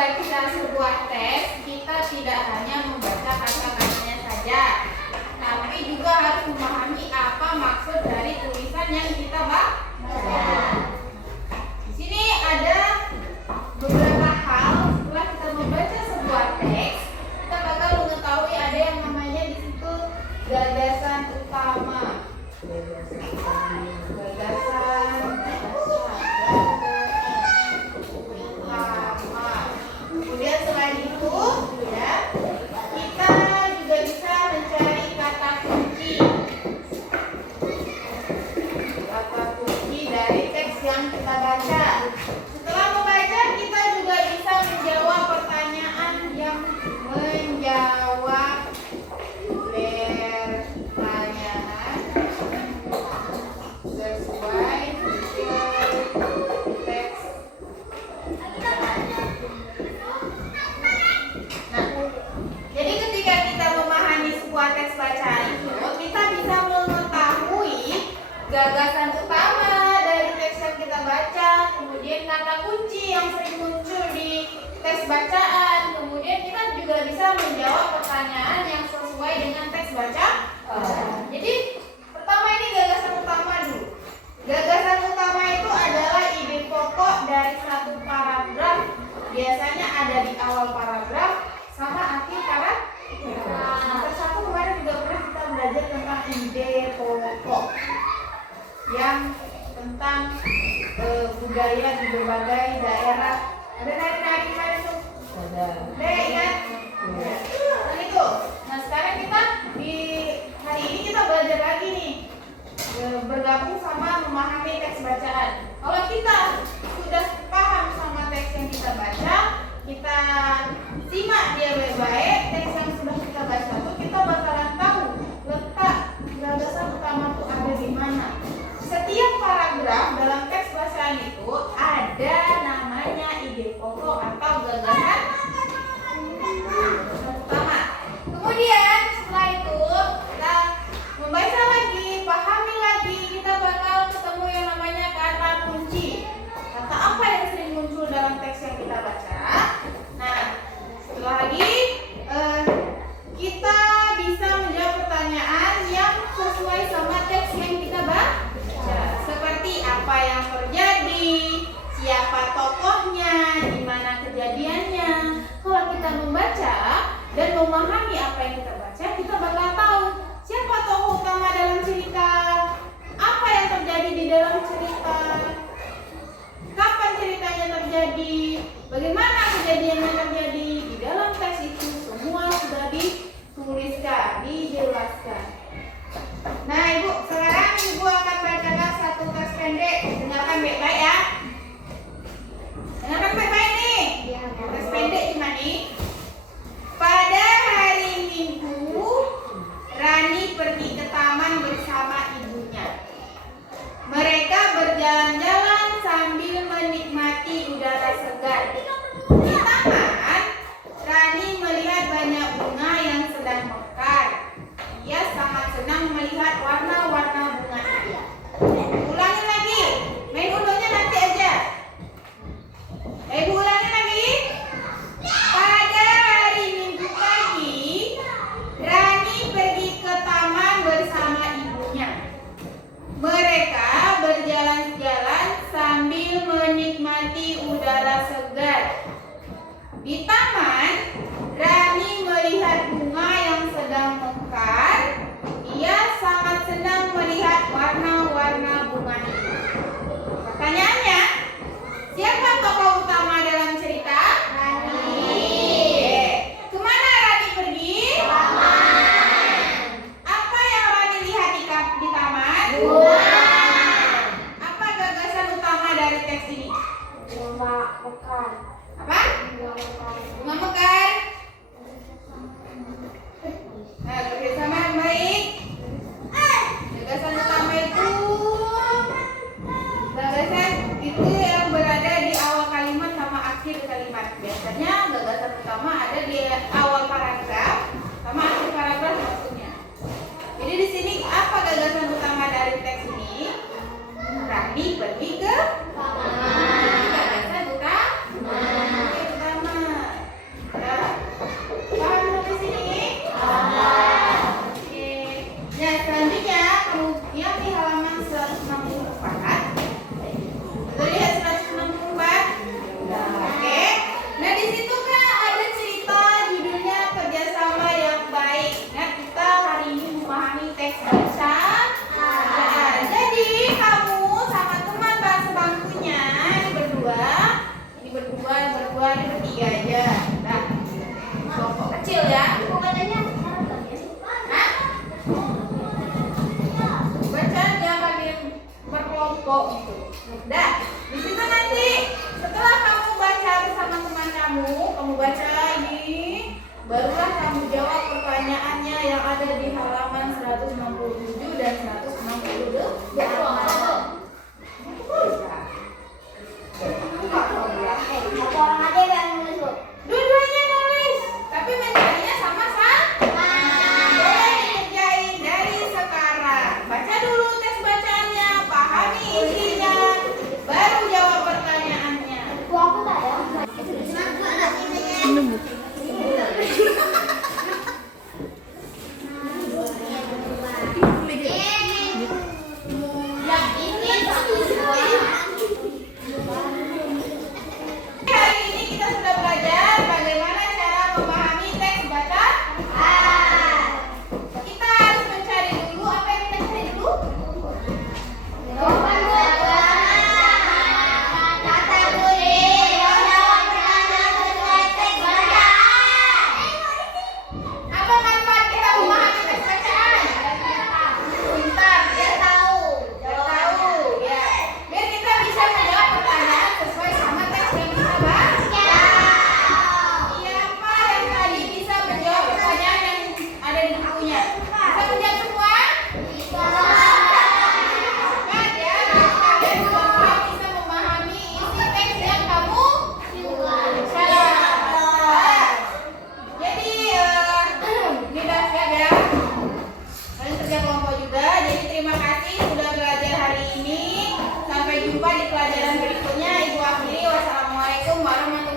membaca sebuah teks, kita tidak hanya membaca kata-katanya saja, tapi juga harus memahami apa maksud dari tulisan yang kita baca. Di sini ada beberapa hal. Setelah kita membaca sebuah teks, kita bakal mengetahui ada yang namanya di situ gagasan utama. Kemudian selain itu, ya, kita juga bisa mencari kata kunci. Kata kunci dari teks yang kita baca. Setelah membaca, kita juga bisa menjawab pertanyaan yang menjawab pertanyaan sesuai teks. Jadi ketika kita memahami sebuah teks bacaan itu, kita bisa mengetahui gagasan utama dari teks yang kita baca, kemudian kata kunci yang sering muncul di teks bacaan, kemudian kita juga bisa menjawab pertanyaan yang sesuai dengan teks bacaan. Jadi pertama ini gagasan utama dulu. Gagasan utama itu adalah ide pokok dari satu paragraf. Biasanya ada di awal paragraf sama akhir paragraf. Semester 1 kemarin juga pernah kita belajar tentang ide pokok yang tentang budaya di berbagai daerah. Ada nari-nari kemarin tuh? Ada. Ingat? Ya. Nah itu. Nah sekarang kita di hari ini kita belajar lagi nih, bergabung sama memahami teks bacaan. Kalau kita sudah paham sama teks yang kita baca, kita simak dia baik-baik, teks yang sudah kita baca itu kita bakalan tahu letak gagasan utama itu ada di mana. Setiap paragraf dalam teks bacaan itu ada namanya ide pokok atau gagasan utama. Kemudian setelah itu kita membaca lagi, pahami lagi, kita bakal ketemu yang namanya kata kunci. Kata apa yang sering muncul dalam teks yang kita baca. Nah, setelah lagi kita bisa menjawab pertanyaan yang sesuai sama teks yang kita baca. Seperti apa yang terjadi, siapa tokohnya, di mana kejadiannya. Kalau kita membaca dan memahami apa yang kita baca, kita bakal tahu siapa tokoh utama dalam cerita, apa yang terjadi di dalam cerita, kapan ceritanya terjadi, bagaimana kejadiannya terjadi. Di dalam teks itu semua sudah dituliskan, dijelaskan. Nah Ibu, sekarang Ibu akan bacakan satu teks pendek. Dengarkan baik-baik ya. Dengarkan baik-baik nih. Teks pendek gimana nih? Pada hari Minggu, Rani pergi ke taman bersama ibunya. Mereka berjalan-jalan sambil menikmati udara segar. Di taman, Rani melihat banyak bunga yang sedang mekar. Ia sangat senang melihat warna-warna bunga itu. Ulangi lagi, main unduhnya nanti aja. Ibu ulangi lagi. Pada hari Minggu pagi, Rani pergi ke taman bersama ibunya. Mereka berjalan-jalan sambil menikmati udara segar. Di taman, Rani melihat bunga yang sedang mekar. Ia sangat senang melihat warna-warna bunga itu. Pertanyaannya, siapa tokoh utama dalam cerita? Rani. Kemana Rani pergi? Taman. Apa yang Rani lihat di taman? Bunga. Apa gagasan utama dari teks ini? Bunga mekar. Apa? Bunga mekar. Nah, bersama yang baik. Gagasan utama itu yang berada di awal kalimat sama akhir kalimat. Biasanya gagasan utama ada di awal paragraf sama akhir paragraf maksudnya. Jadi di sini apa gagasan utama dari teks ini? Rani pergi ke taman. Gagasan utama. berdua, bertiga aja. Nah, kelompok kecil ya. Hah? Baca jangan berkelompok gitu. Dah, di situ nanti setelah kamu baca bersama teman kamu baca lagi, barulah kamu jawab pertanyaannya yang ada di halaman 167 dan 168. Dua-duanya nulis, tapi materinya sama-sama. Boleh dikerjain dari sekarang. Baca dulu tes bacaannya, pahami isinya, baru jawab pertanyaannya. Hari ini kita sudah belajar bagaimana cara memahami teks bacaan. Kita harus mencari dulu apa yang kita cari dulu. Apa manfaat kita memahami teks bacaan? Pintar, ya tahu ya. Biar kita bisa menjawab pertanyaan sesuai sama teks yang kita baca. Siapa yang tadi bisa menjawab pertanyaan yang ada di bukunya? Bisa menjawab semua? Kan ya, kalian semua bisa memahami isi teks yang kamu baca. Jadi ini udah siap ya. Kalian kerja kelompok juga. Jadi terima kasih sudah belajar hari ini. Sampai jumpa di pelajaran berikutnya. Ibu akhiri. Wassalamualaikum warahmatullahi wabarakatuh.